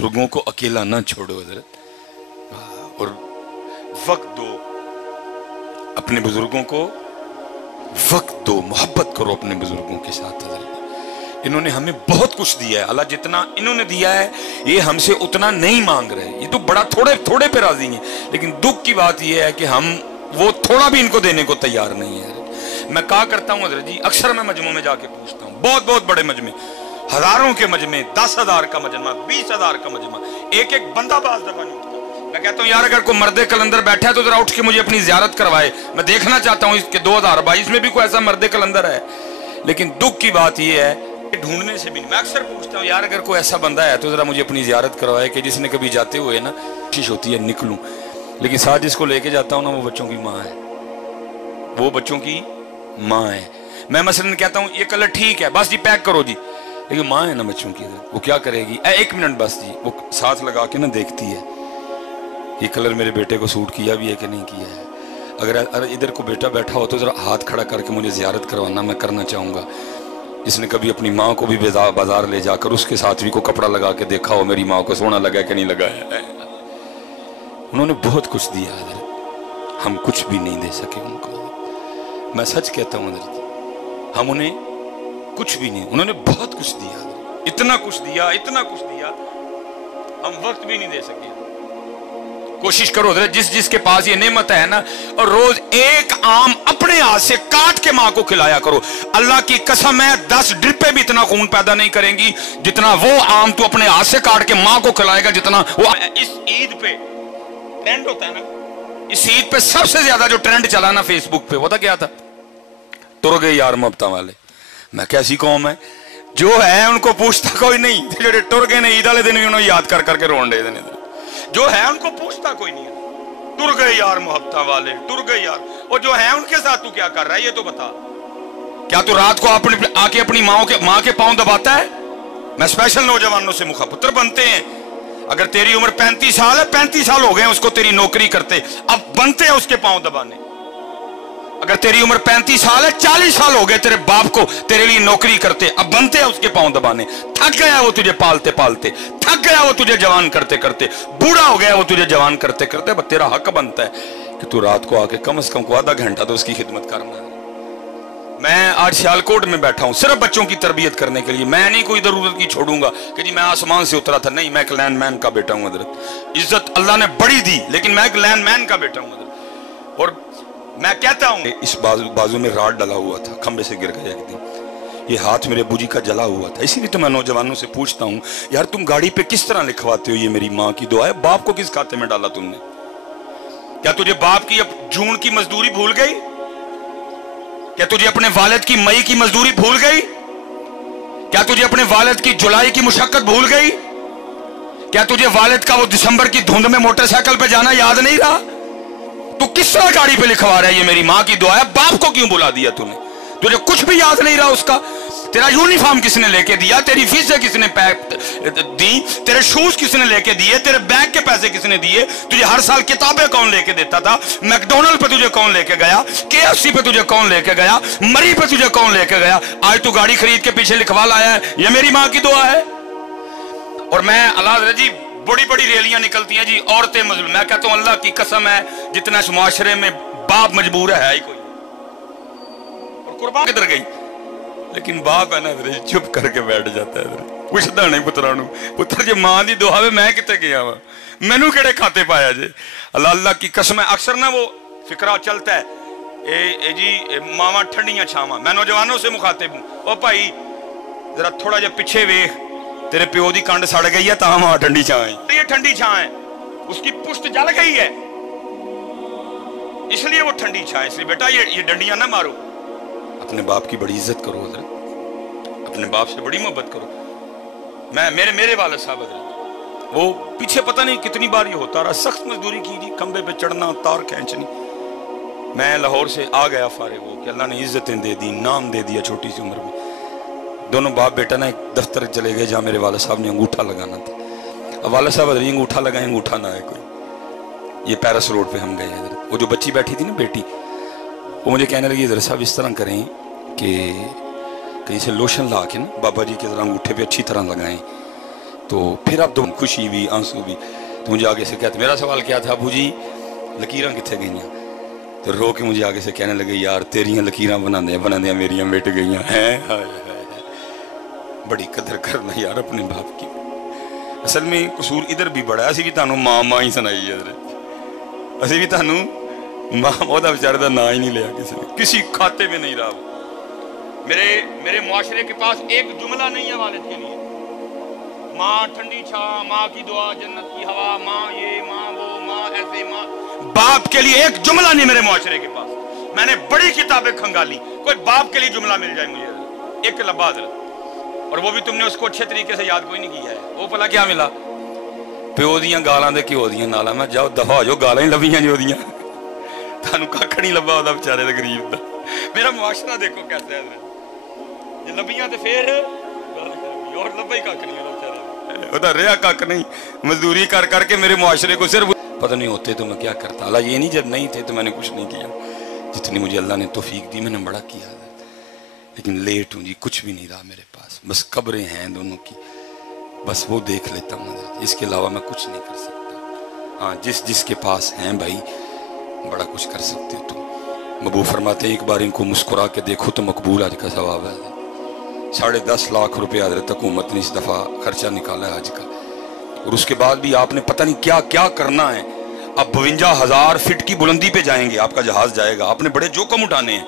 बुजुर्गों को अकेला ना छोड़ो हजरत, और वक्त दो अपने बुजुर्गों को, वक्त दो, मोहब्बत करो अपने बुजुर्गों के साथ। हजरत इन्होंने हमें बहुत कुछ दिया है, अल्लाह जितना इन्होंने दिया है ये हमसे उतना नहीं मांग रहे, ये तो बड़ा थोड़े थोड़े पे राजी हैं, लेकिन दुख की बात ये है कि हम वो थोड़ा भी इनको देने को तैयार नहीं है। मैं कहा करता हूँ हजरत जी, अक्सर मैं मजमू में जाके पूछता हूँ, बहुत बहुत बड़े मजमे, हजारों के मजमे, 10,000 का मजमा, 20,000 का मजमा, एक एक बंदा बाज दफा नहीं उठता। मैं कहता हूँ यार अगर कोई मर्दे कलंदर बैठा है तो जरा उठ के मुझे अपनी जियारत करवाए, मैं देखना चाहता हूँ इसके 2022 में भी कोई ऐसा मर्दे कलंदर है। लेकिन दुख की बात यह है ढूंढने से भी नहीं। मैं अक्सर पूछता हूँ यार अगर कोई ऐसा बंदा है तो जरा मुझे अपनी जियारत करवाए कि जिसने कभी जाते हुए ना कोशिश होती है निकलूं, लेकिन साथ जिसको लेके जाता हूँ ना वो बच्चों की माँ है, वो बच्चों की माँ है। मैं मसलन कहता हूँ ये कलर ठीक है, बस जी पैक करो जी, लेकिन माँ है ना बच्चों की, वो क्या करेगी, 1 मिनट बस जी, वो साथ लगा के ना देखती है ये कलर मेरे बेटे को सूट किया भी है कि नहीं किया है। अगर इधर को बेटा बैठा हो तो जरा हाथ खड़ा करके मुझे जियारत करवाना, मैं करना चाहूँगा। जिसने कभी अपनी माँ को भी बाजार ले जाकर उसके साथ भी को कपड़ा लगा के देखा हो मेरी माँ को सोना लगा कि नहीं लगाया है। उन्होंने बहुत कुछ दिया है, हम कुछ भी नहीं दे सके उनको। मैं सच कहता हूँ हम उन्हें कुछ भी नहीं, उन्होंने बहुत कुछ दिया, इतना कुछ दिया, इतना कुछ दिया, हम वक्त भी नहीं दे सके। कोशिश करो जिस जिसके पास ये नेमत है ना, और रोज एक आम अपने हाथ से काट के माँ को खिलाया करो। अल्लाह की कसम है 10 ड्रिपें भी इतना खून पैदा नहीं करेंगी जितना वो आम तू अपने हाथ से काट के माँ को खिलाएगा, जितना वो। इस ईद पे ट्रेंड होता है ना, इस ईद पे सबसे ज्यादा जो ट्रेंड चला ना फेसबुक पे, पता क्या था, तुर गए यार मोहब्बत वाले। मैं कैसी कौम है जो है उनको पूछता कोई नहीं, जो टुर गए ने ईद वाले दिन भी उन्होंने याद कर करके रोन दे देने, जो है उनको पूछता कोई नहीं है। टुर गए यार मोहब्बत वाले, टुर गए यार, और जो है उनके साथ तू क्या कर रहा है ये तो बता। क्या तू रात को आके अपनी माँ के पांव दबाता है? मैं स्पेशल नौजवानों से मुखापुत्र बनते हैं, अगर तेरी उम्र 35 साल है, 35 साल हो गए उसको तेरी नौकरी करते, अब बनते हैं उसके पांव दबाने। अगर तेरी उम्र 35 साल है, 40 साल हो गए तेरे बाप को तेरे लिए नौकरी करते, अब बनते हैं उसके पांव दबाने। थक गया वो तुझे पालते पालते, थक गया वो तुझे जवान करते करते, बूढ़ा हो गया वो तुझे जवान करते करते, बस तेरा हक बनता है कि तू रात को आके कम से कम को आधा घंटा तो उसकी खिदमत करना। मैं आज सियालकोट में बैठा हूं सिर्फ बच्चों की तरबियत करने के लिए। मैं नहीं कोई जरूरत की छोड़ूंगा कि जी मैं आसमान से उतरा था, नहीं, मैं एक लैंडमैन का बेटा हूं हजरत। इज्जत अल्लाह ने बड़ी दी, लेकिन मैं एक लैंडमैन का बेटा हूं हजरत। और मैं कहता हूं इस बाजू में राड डला हुआ था, खंबे से गिर गया एक दिन, ये हाथ मेरे अबू जी का जला हुआ था। इसीलिए तो मैं नौजवानों से पूछता हूं यार तुम गाड़ी पे किस तरह लिखवाते हो ये मेरी माँ की दुआ है, बाप को किस खाते में डाला तुमने? क्या तुझे बाप की अब जून की मजदूरी भूल गई? क्या तुझे अपने वालिद की मई की मजदूरी भूल गई? क्या तुझे अपने वालिद की जुलाई की मुशक्कत भूल गई? क्या तुझे वालिद का वो दिसंबर की धुंध में मोटरसाइकिल पे जाना याद नहीं रहा? तू किस तरह गाड़ी पे लिखवा रहा है ये मेरी माँ की दुआ है, बाप को क्यों बुला दिया तूने? तुझे कुछ भी याद नहीं रहा उसका? तेरा यूनिफॉर्म किसने लेके दिया? तेरी फीसें किसने दी? तेरे शूज किसने लेके दिए? तेरे बैग के पैसे किसने दिए? तुझे हर साल किताबें कौन लेके देता था? मैकडोनल्ड पे तुझे कौन लेके गया? KFC पे तुझे कौन लेके गया? मरी पे तुझे कौन लेके गया? आज तू गाड़ी खरीद के पीछे लिखवा लाया है ये मेरी माँ की दुआ है। और मैं अल्लाह जी बड़ी बड़ी रैलियां निकलती हैं जी, औरतें मजलूम। मैं कहता हूं अल्लाह की कसम है जितना इस मुआशरे में बाप मजबूर है ही कोई। और कुर्बान किधर गई? लेकिन बाप है ना चुप करके बैठ जाता है, पुछदा नहीं पुत्रा नूं, पुत्र जे मां दी दुआ वे मैं किते गया वा, मैनू केड़े खाते पाया जे? अल्लाह की कसम है अक्सर ना वो फिक्रा चलता है ए जी मावा ठंडियां छावां। मैं नौजवानों से मुखातिब हूं, ओ भाई जरा थोड़ा जिहा पिछे वेख, तेरे प्यो दी कंड सड़ गई है तां मां ठंडी छां है, ये ठंडी छां है, उसकी पुष्ट जल गई है इसलिए वो ठंडी छां है। इसलिए बेटा ये डंडियां ना मारो, अपने बाप की बड़ी इज्जत करो हजरत, अपने बाप से बड़ी मोहब्बत करो। मैं मेरे वालिद साहब हजरत वो पीछे पता नहीं कितनी बार ये होता रहा, सख्त मजदूरी की जी, खंबे पे चढ़ना, तार खींचनी। मैं लाहौर से आ गया फारिग हो कि अल्लाह ने इज्जतें दे दी, नाम दे दिया छोटी सी उम्र में। दोनों बाप बेटा ना एक दफ्तर चले गए जहाँ मेरे वालिद साहब ने अंगूठा लगाना था। अब वालिद साहब अंगूठा लगाए, अंगूठा ना है कोई। ये पैरिस रोड पे हम गए इधर, वो जो बच्ची बैठी थी ना बेटी, वो मुझे कहने लगी इधर साहब इस तरह करें कि कहीं से लोशन ला के ना बाबा जी के जरा अंगूठे पे अच्छी तरह लगाएं तो फिर अब तो खुशी भी आंसू भी। तो मुझे आगे से कहते, मेरा सवाल क्या था अबू जी, लकीरां कित्थे गईयां? तो रो के मुझे आगे से कहने लगे, यार तेरियां लकीरां बनांदे मेरियां मिट गईयां हैं। हाय हाय, बड़ी कदर करना यार अपने बाप की। असल में कसूर इधर भी बड़ा है, असी भी तुहानू मां मां ही सुनाई है, असी भी तुहानू मां ओहदा बेचारे दा नाम ही नहीं लिया किसी ने, किसी खाते में नहीं रहा। मेरे मुआशरे के पास एक जुमला नहीं है वालिद के लिए। माँ ठंडी छा, माँ की दुआ, जन्नत की हवा, माँ ये, माँ वो, माँ ऐसे, माँ। बाप के लिए एक जुमला नहीं मेरे मुआशरे के पास। मैंने बड़ी किताबें खंगाली, कोई बाप के लिए जुमला मिल जाए मुझे एक लबाद, और वो भी तुमने उसको अच्छे तरीके से याद कोई नहीं किया है। वो भला क्या मिला? प्यो दियां गालां दे घ्यो दियां नालां। मैं जाओ दफा हो जाओ, गालां ही लभियां जो दियां, थानू कख नहीं लभा ओहदा बेचारे दा गरीब दा। मेरा मुआशरा देखो कैसा है, जे लभियां ते फिर और लभा ही कख नहीं ओहदा बेचारे, ओहदा रेहा कख नहीं। मजदूरी कर करके मेरे मुआशरे को सिर्फ पता नहीं होते तो मैं क्या करता। अल्लाह ये नहीं, जब नहीं थे तो मैंने कुछ नहीं किया, जितनी मुझे अल्लाह ने तौफीक दी मैंने बड़ा किया, लेकिन लेट हूँ जी, कुछ भी नहीं रहा मेरे पास, बस कब्रें हैं दोनों की, बस वो देख लेता हूँ, इसके अलावा मैं कुछ नहीं कर सकता। हाँ, जिसके पास हैं भाई बड़ा कुछ कर सकते हो तुम। मबू फरमाते एक बार इनको मुस्कुरा के देखो तो मकबूल हज का सवाब है। 10.5 लाख रुपया हजरत हुकूमत ने इस दफ़ा खर्चा निकाला है हज का, और उसके बाद भी आपने पता नहीं क्या क्या करना है। अब 52,000 फीट की बुलंदी पे जाएंगे, आपका जहाज जाएगा, आपने बड़े जोखम उठाने हैं।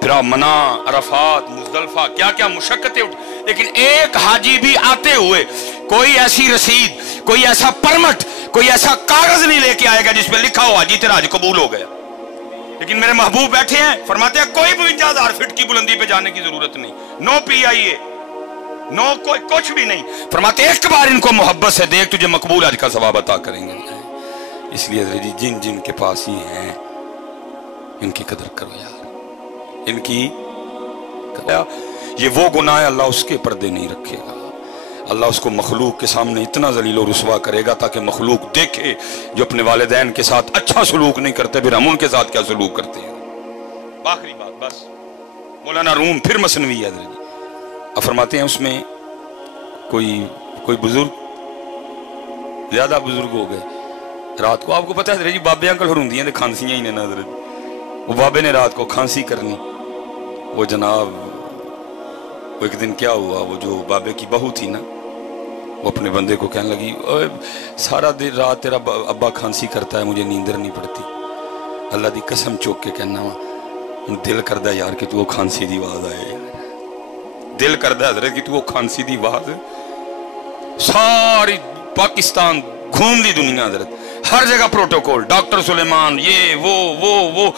फिर आप मना, अरफात, मुजदलफा, क्या क्या मुशक्कतें उठ, लेकिन एक हाजी भी आते हुए कोई ऐसी रसीद, कोई ऐसा परमिट, कोई ऐसा कागज नहीं लेके आएगा जिसमें लिखा हो हाजी तेरा हज कबूल हो गया। लेकिन मेरे महबूब बैठे हैं, फरमाते हैं कोई 52,000 फीट की बुलंदी पे जाने की जरूरत नहीं, नो PIA, नो कोई कुछ भी नहीं। फरमाते एक बार इनको मोहब्बत से देख, तुझे मकबूल हज का सवाब अता करेंगे। इसलिए जी जिन जिन के पास ही हैं इनकी कदर करो यार, इनकी ये वो गुनाह है अल्लाह उसके पर्दे नहीं रखेगा। अल्लाह उसको मखलूक के सामने इतना जलील और रुसवा करेगा ताकि मखलूक देखे जो अपने वालिदैन के साथ अच्छा सलूक नहीं करते, फिर हम उनके साथ क्या सलूक करते हैं। आखिरी बात बस, मौलाना रूम फिर मसनवी है, फरमाते हैं उसमें कोई बुजुर्ग, ज्यादा बुजुर्ग हो गए रात को, आपको पता है जी बाबे अंकल होंदियां खांसियां ही ने ना, वो बाबे ने रात को खांसी करनी। वो जनाब वो एक दिन क्या हुआ, वो जो बाबे की बहू थी ना, वो अपने बंदे को कहने लगी, ओए सारा दिन रात तेरा अब्बा खांसी करता है, मुझे नींदर नहीं पड़ती। अल्लाह दी कसम चौक के कहना वा, दिल करदा यार कि तू वो खांसी दी आवाज आए, दिल करदा हजरत कि तू वो खांसी दी आवाज सारी पाकिस्तान घूम दी दुनिया हजरत, हर जगह प्रोटोकॉल, डॉक्टर सुलेमान, ये वो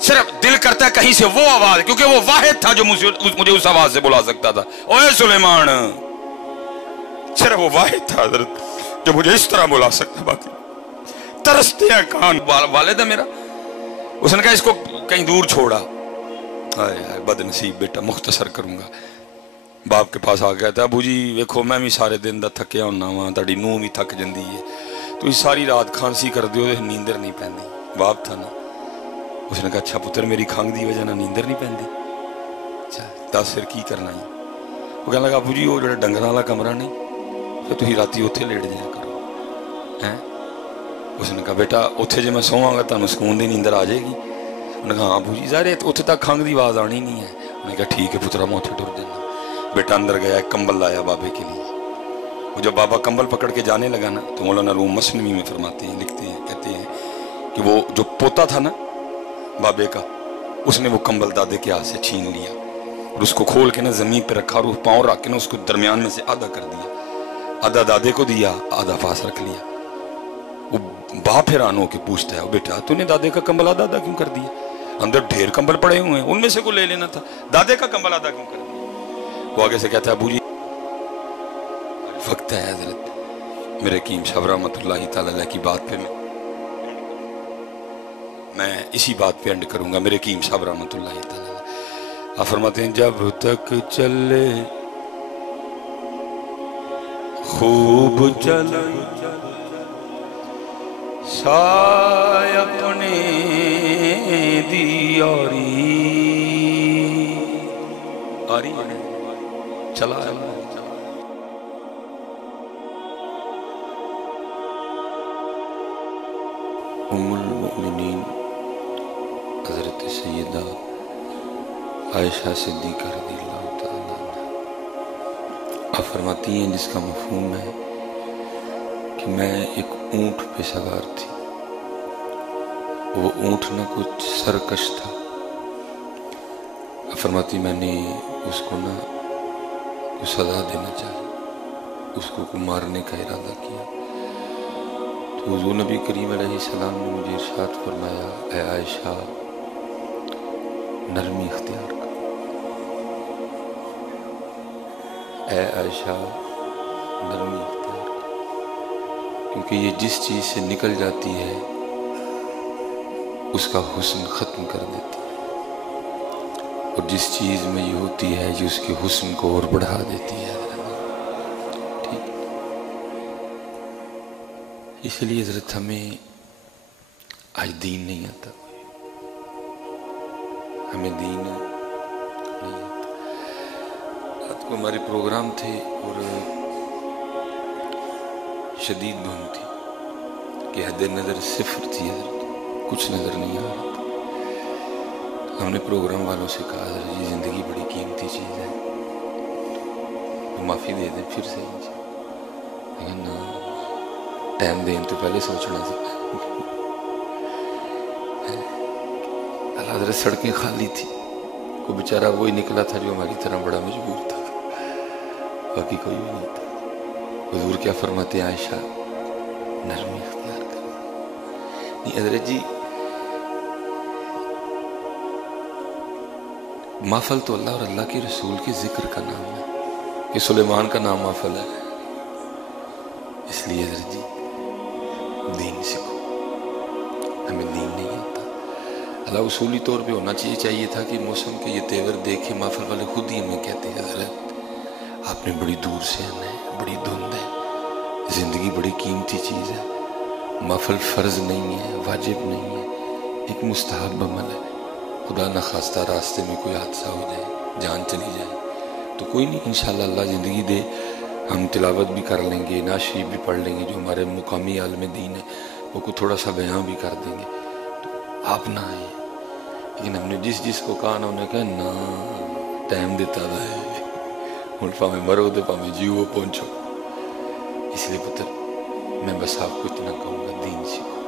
सिर्फ दिल करता है कहीं से वो आवाज, क्योंकि वो वाहिद था जो मुझे उस आवाज से बुला सकता था, ओए सुलेमान, सिर्फ वो वाहिद था हजरत जो मुझे इस तरह बुला सकता। बाकी तरसते हैं कान। वालिद है मेरा, उसने कहा इसको कहीं दूर छोड़ा। हाय हाय बदनसीब बेटा, मुख्तसर करूंगा। बाप के पास आ गया था, अबू जी वेखो मैं भी सारे दिन का थकिया होना वा, तुहाडी नूंह भी थक जाती है, तुम सारी रात खांसी कर दो, नींदर नहीं पैंदी। बाप था ना, उसने कहा अच्छा पुत्र मेरी खंघ की वजह ना नींदर नहीं पैंदी, अच्छा दस फिर की करना है। वो कहने लगा अबू जी वो जो डंगर वाला कमरा नहीं, फिर तुम राती उत्थे लेट जाया करो हैं। उसने कहा बेटा उत्थे जे मैं सोवांगा तुहानू सुकून दी नींदर आ जाएगी। उन्हें कहा हाँ अबू जी ज़ाहिर उत्थे तक खंघ की आवाज़ आनी नहीं है। उन्हें कहा ठीक है पुत्रा मैं उत्थे टुर जाना। बेटा अंदर गया, एक कंबल लाया बाबे के लिए। वो जब बाबा कंबल पकड़ के जाने लगा ना, तो मौलाना रूम मसनवी में फरमाते हैं, लिखते हैं, कहते हैं कि वो जो पोता था ना बाबे का, उसने वो कंबल दादे के हाथ से छीन लिया और उसको खोल के ना जमीन पे रखा और पाँव रख के ना उसको दरमियान में से आधा कर दिया, आधा दादे को दिया, आधा पास रख लिया। वो बाप हैरान होके पूछता है बेटा तूने दादे का कंबल आधा आधा क्यों कर दिया? अंदर ढेर कंबल पड़े हुए हैं, उनमें से को ले लेना था, दादे का कंबल आधा क्यों कर दिया? वो आगे से कहता है अबू जी वक्त है हजरत मेरे कीम साहब रहमतुल्लाहि तआला की बात पे मैं इसी बात पे एंड करूंगा। मेरे कीम साहब रहमतुल्लाहि तआला आप फरमाते हैं जब तक चले खूब चले साय अपने दियारी आ रही चला ام المؤمنین حضرت سیدہ عائشہ صدیقہ رضی اللہ تعالیٰ عنہ آپ فرماتی ہیں جس کا مفہوم ہے کہ میں ایک اونٹ پہ سوار تھی، وہ اونٹ نہ کچھ سرکش تھا، آپ فرماتی میں نے اس کو نہ کوئی سزا دینا چاہی، اس کو مارنے کا ارادہ کیا، تو حضور نبی کریم علیہ السلام نے مجھے ارشاد فرمایا اے عائشہ نرمی اختیار کر، اے عائشہ نرمی اختیار کر، کیونکہ یہ جس چیز سے نکل جاتی ہے اس کا حسن ختم کر دیتی ہے، اور جس چیز میں یہ ہوتی ہے یہ اس کے حسن کو اور بڑھا دیتی ہے۔ ٹھیک، اس لیے حضرت ہمیں آج دین نہیں آتا، ہمیں دین نہیں آتا۔ رات کو ہمارے پروگرام تھے اور شدید دھند تھی کہ حد نظر صفر تھی، حضرت کچھ نظر نہیں آ رہا تھا۔ ہم نے پروگرام والوں سے کہا حضرت یہ زندگی بڑی قیمتی چیز ہے، معافی دے دیں پھر سے، لیکن ٹائم دیں تو پہلے سوچنا تھا۔ حضرت سڑکیں خالی تھی، کوئی بیچارہ وہی نکلا تھا جو ہماری طرح بڑا مجبور تھا، باقی کوئی بھی نہیں تھا۔ حضور کیا فرماتے ہیں عائشہ نرمی اختیار کر۔ نہیں حضرت جی محفل تو اللہ اور اللہ کے رسول کے ذکر کا نام ہے، کہ سلیمان کا نام محفل ہے، اس لیے حضرت جی دین سیکھو، ہمیں دین نہیں آتا۔ اللہ اصولی طور پہ ہونا چاہیے تھا کہ موسم کے یہ تیور دیکھے محفل والے خود ہی ہمیں کہتے ہیں حضرت آپ نے بڑی دور سے آنا ہے، بڑی دھند ہے، زندگی بڑی قیمتی چیز ہے، محفل فرض نہیں ہے، واجب نہیں ہے، ایک مستحب عمل ہے، خدا نخواستہ راستے میں کوئی حادثہ ہو جائے، جان چلی جائے تو کوئی نہیں، انشاءاللہ اللہ زندگی دے ہم تلاوت بھی کر لیں گے، نعت شریف بھی پڑھ لیں گے، جو ہمارے مقامی عالم دین ہے وہ کو تھوڑا سا بیان بھی کر دیں گے، تو آپ نہ آئیں۔ لیکن ہم نے جس کو کہا نا انہوں نے کہا نا ٹائم دیتا ہے، پاویں مرو تو پاویں جیو پہنچو۔ اس لیے پتر میں بس آپ کو اتنا کہوں گا دین سیکھو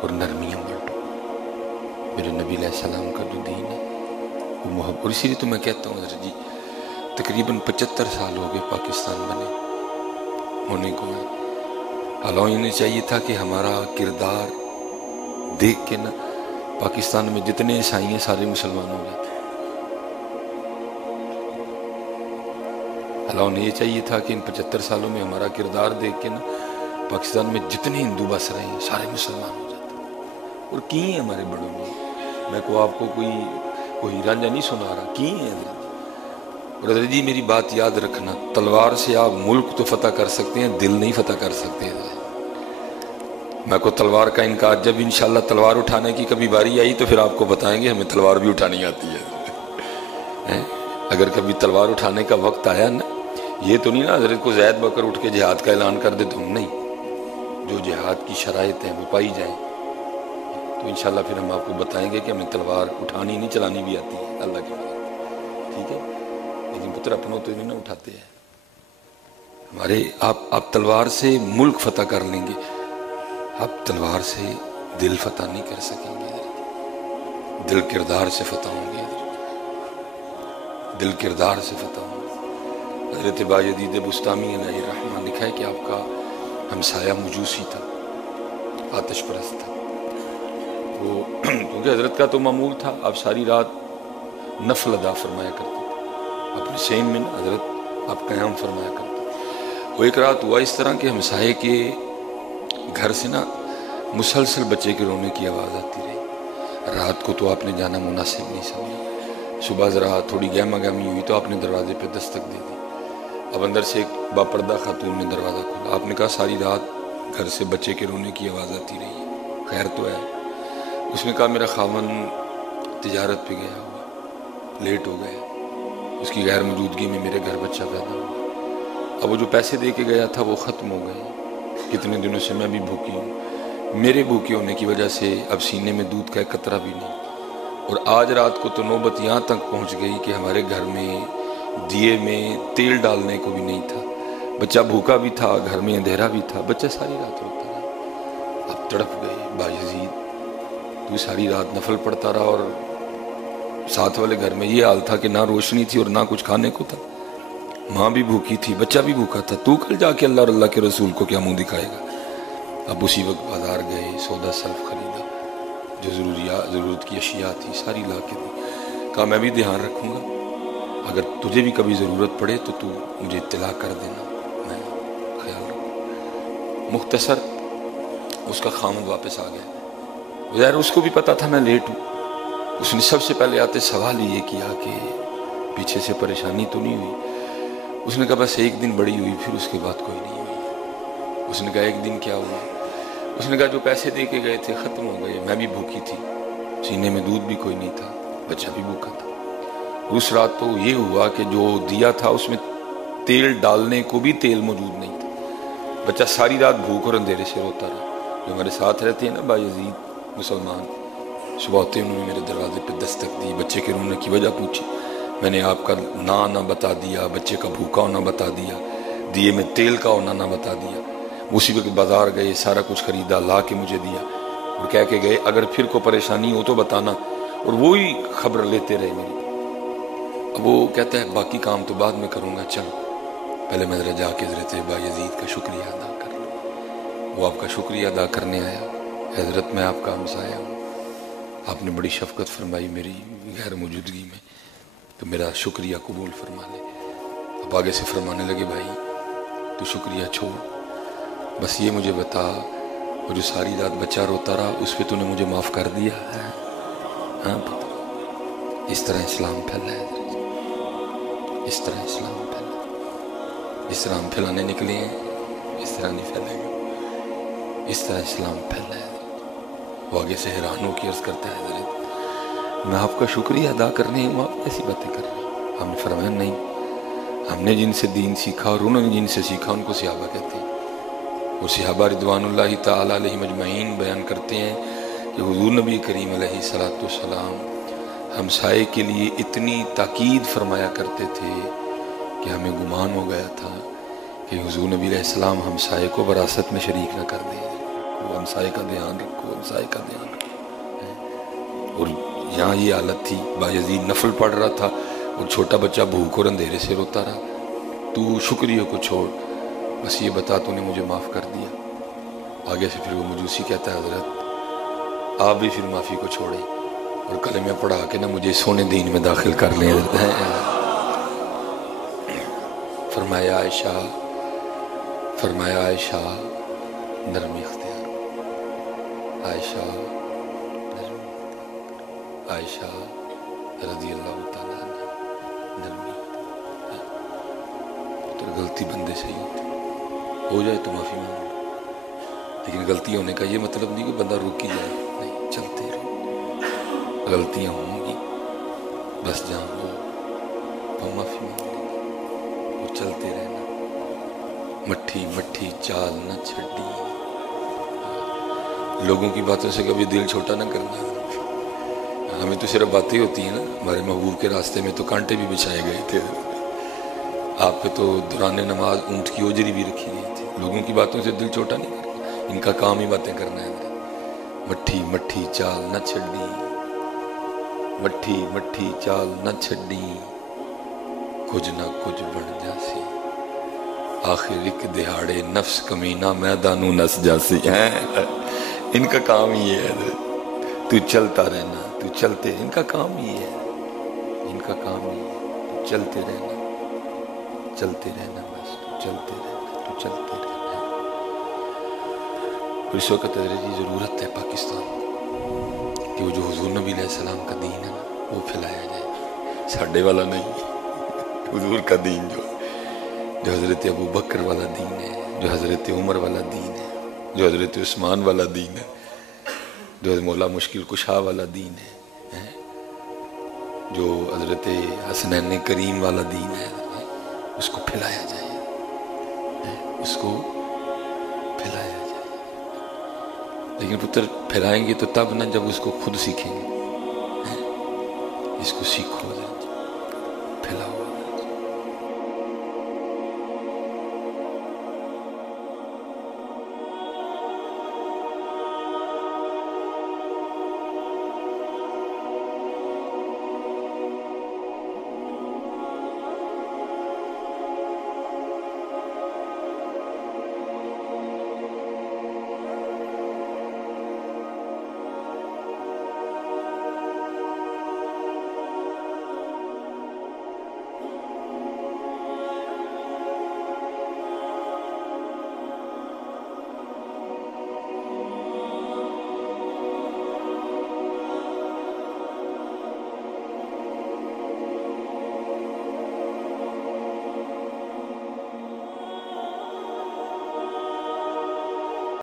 اور نرمیاں بانٹو، میرے نبی علیہ السلام کا جو دین ہے وہ محبت، اور اسی لیے تو میں کہتا ہوں حضرت جی تقریباً 75 سال ہو گئے پاکستان بنے ہونے کو ہے، حالانکہ انہیں چاہیے تھا کہ ہمارا کردار دیکھ کے نا پاکستان میں جتنے عیسائی ہیں سارے مسلمان ہو جاتے، اللہ انہیں یہ چاہیے تھا کہ ان 75 سالوں میں ہمارا کردار دیکھ کے نا پاکستان میں جتنے ہندو بس رہے ہیں سارے مسلمان ہو جاتے، اور کی ہیں ہمارے بڑوں نے، میں کو آپ کو کوئی رانجھا نہیں سنا رہا، کی ہیں حضرت۔ اور حضرت جی میری بات یاد رکھنا، تلوار سے آپ ملک تو فتح کر سکتے ہیں، دل نہیں فتح کر سکتے حضرت۔ میں کو تلوار کا انکار، جب انشاءاللہ تلوار اٹھانے کی کبھی باری آئی تو پھر آپ کو بتائیں گے ہمیں تلوار بھی اٹھانی آتی ہے۔ اگر کبھی تلوار اٹھانے کا وقت آیا نا، یہ تو نہیں نا حضرت کو زید بکر اٹھ کے جہاد کا اعلان کر دے تو ہم نہیں، جو جہاد کی شرائط ہیں وہ پائی جائیں تو انشاءاللہ پھر ہم آپ کو بتائیں گے کہ ہمیں تلوار اٹھانی نہیں چلانی بھی آتی ہے اللہ کے فضل، ٹھیک ہے، لیکن پتر اپنوں تو نہیں نا اٹھاتے ہیں ہمارے۔ آپ تلوار سے ملک فتح کر لیں گے، آپ تلوار سے دل فتح نہیں کر سکیں گے، دل کردار سے فتح ہوں گے، دل کردار سے فتح ہوں گے۔ حضرت باجدید بستامی علیہ الرحمہ لکھا ہے کہ آپ کا ہمسایہ مجوسی تھا، آتش پرست تھا، وہ کیونکہ حضرت کا تو معمول تھا آپ ساری رات نفل ادا فرمایا کرتے تھے، اپنے سین میں حضرت آپ قیام فرمایا کرتے تھے۔ وہ ایک رات ہوا اس طرح کہ ہمسائے کے گھر سے نا مسلسل بچے کے رونے کی آواز آتی رہی، رات کو تو آپ نے جانا مناسب نہیں سمجھا، صبح ذرا تھوڑی گہما گہمی ہوئی تو آپ نے دروازے پہ دستک دے دی، اب اندر سے ایک باپردہ خاتون نے دروازہ کھولا، آپ نے کہا ساری رات گھر سے بچے کے رونے کی آواز آتی رہی ہے، خیر تو ہے؟ اس نے کہا میرا خاوند تجارت پہ گیا ہوا، لیٹ ہو گیا، اس کی غیر موجودگی میں میرے گھر بچہ پیدا ہوا، اب وہ جو پیسے دے کے گیا تھا وہ ختم ہو گئے، کتنے دنوں سے میں بھی بھوکی ہوں، میرے بھوکے ہونے کی وجہ سے اب سینے میں دودھ کا ایک قطرہ بھی نہیں. اور آج رات کو تو نوبت یہاں تک پہنچ گئی کہ ہمارے گھر میں دیے میں تیل ڈالنے کو بھی نہیں تھا. بچہ بھوکا بھی تھا, گھر میں اندھیرا بھی تھا, بچہ ساری رات روتا رہا. اب تڑپ گئے, بایزید تو ساری رات نفل پڑھتا رہا, اور ساتھ والے گھر میں یہ حال تھا کہ نہ روشنی تھی اور نہ کچھ کھانے کو تھا. ماں بھی بھوکی تھی, بچہ بھی بھوکا تھا. تو کل جا کے اللہ اور اللہ کے رسول کو کیا منہ دکھائے گا؟ اب اسی وقت بازار گئے, سودا سلف خریدا, جو ضرورت کی اشیاء تھی ساری لا کے دی. کہا میں بھی دھیان رکھوں گا, اگر تجھے بھی کبھی ضرورت پڑے تو تو مجھے اطلاع کر دینا, میں خیال رکھوں. مختصر اس کا خامد واپس آ گیا. ظاہر اس کو بھی پتا تھا میں لیٹ ہوں. اس نے سب سے پہلے آتے سوال یہ کیا کہ پیچھے سے پریشانی تو نہیں ہوئی؟ اس نے کہا بس ایک دن بڑی ہوئی, پھر اس کے بعد کوئی نہیں ہوئی. اس نے کہا ایک دن کیا ہوا؟ اس نے کہا جو پیسے دے کے گئے تھے ختم ہو گئے, میں بھی بھوکی تھی, سینے میں دودھ بھی کوئی نہیں تھا, بچہ بھی بھوکا تھا. اس رات تو یہ ہوا کہ جو دیا تھا اس میں تیل ڈالنے کو بھی تیل موجود نہیں تھا. بچہ ساری رات بھوک اور اندھیرے سے روتا رہا. جو ہمارے ساتھ رہتے ہیں نا بایزید مسلمان, صبح ہوتے انہوں نے میرے دروازے پہ دستک دی, بچے کے رونے کی وجہ پوچھی. میں نے آپ کا نہ آنا بتا دیا, بچے کا بھوکا ہونا بتا دیا, دیے میں تیل کا ہونا نہ بتا دیا. اسی وقت بازار گئے, سارا کچھ خریدا, لا کے مجھے دیا اور کہہ کے گئے اگر پھر کو پریشانی ہو تو بتانا. اور وہی خبر لیتے رہے میری. اب وہ کہتا ہے باقی کام تو بعد میں کروں گا, چلو پہلے میں ذرا جا کے حضرت بایزید کا شکریہ ادا کر لوں. وہ آپ کا شکریہ ادا کرنے آیا. حضرت میں آپ کا ہمسایہ ہوں, آپ نے بڑی شفقت فرمائی میری غیر موجودگی میں, تو میرا شکریہ قبول فرما لے. اب آگے سے فرمانے لگے بھائی تو شکریہ چھوڑ, بس یہ مجھے بتا وہ جو ساری رات بچہ روتا رہا اس پہ تو نے مجھے معاف کر دیا ہے؟ ہاں پتہ. اس طرح اسلام پھیلا ہے, اس طرح اسلام پھیلا. جس طرح ہم پھیلانے نکلے ہیں اس طرح نہیں پھیلے گا, اس طرح اسلام پھیلا ہے. وہ آگے سے حیران ہو کے عرض کرتا ہے حضرت میں آپ کا شکریہ ادا کرنے ہوں, آپ ایسی باتیں کر رہے ہیں. ہم نے فرمایا نہیں, ہم نے جن سے دین سیکھا اور انہوں نے جن سے سیکھا ان کو صحابہ کہتے ہیں. اور صحابہ رضوان اللہ تعالیٰ علیہ مجمعین بیان کرتے ہیں کہ حضور نبی کریم علیہ الصلوۃ والسلام ہمسائے کے لیے اتنی تاکید فرمایا کرتے تھے کہ ہمیں گمان ہو گیا تھا کہ حضور نبی علیہ السلام ہمسائے کو وراثت میں شریک نہ کر دیں. ہمسائے کا دھیان رکھو, ہمسائے کا دھیان رکھو. اور یہاں یہ حالت تھی, بایزید نفل پڑھ رہا تھا اور چھوٹا بچہ بھوک اور اندھیرے سے روتا رہا. تو شکریہ کو چھوڑ, بس یہ بتا تو نے مجھے معاف کر دیا. آگے سے پھر وہ مجوسی کہتا ہے حضرت آپ بھی پھر معافی کو چھوڑیں اور کلمہ پڑھا کے نا مجھے سونے دین میں داخل کر لیں. فرمایا عائشہ نرمی اختیار, عائشہ نرمی, عائشہ رضی اللہ تعالیٰ نرمی. تو غلطی بندے سے ہی ہوتی, ہو جائے تو معافی مانگ لو, لیکن غلطی ہونے کا یہ مطلب نہیں کہ بندہ رک ہی جائے, نہیں, چلتے رہو. غلطیاں ہوں گی, بس جہاں ہو تو معافی مانگ لیں اور چلتے رہنا. مٹھی مٹھی چال نہ چھڈی, لوگوں کی باتوں سے کبھی دل چھوٹا نہ کرنا. ہمیں تو صرف باتیں ہوتی ہیں نا, ہمارے محبوب کے راستے میں تو کانٹے بھی بچھائے گئے تھے, آپ پہ تو دوران نماز اونٹ کی اوجری بھی رکھی گئی تھی. لوگوں کی باتوں سے دل چھوٹا نہیں کرنا, ان کا کام ہی باتیں کرنا ہے. مٹھی مٹھی چال نہ چھڈی, مٹھی مٹھی چال نہ چھڈی, کچھ نہ کچھ بن جاسی, آخر ایک دہاڑے نفس کمینہ میدانوں نس جاسی. ان کا کام ہی ہے, تو چلتا رہنا, تو چلتے, ان کا کام ہی ہے, ان کا کام ہی ہے, تو چلتے رہنا, چلتے رہنا, بس تو چلتے رہنا, تو چلتے رہنا. اور اس وقت کی ضرورت ہے پاکستان کہ وہ جو حضور نبی علیہ السلام کا دین ہے نا وہ پھیلایا جائے. ساڈے والا نہیں, حضور کا دین جو حضرت ابو بکر والا دین ہے, جو حضرت عمر والا دین ہے, جو حضرت عثمان والا دین ہے, جو مولا مشکل کشا والا دین ہے, جو حضرت حسنین کریم والا دین ہے, اس کو پھیلایا جائے, اس کو پھیلایا جائے. لیکن پتر پھیلائیں گے تو تب نہ جب اس کو خود سیکھیں گے. اس کو سیکھو حضرت، پھیلاؤ.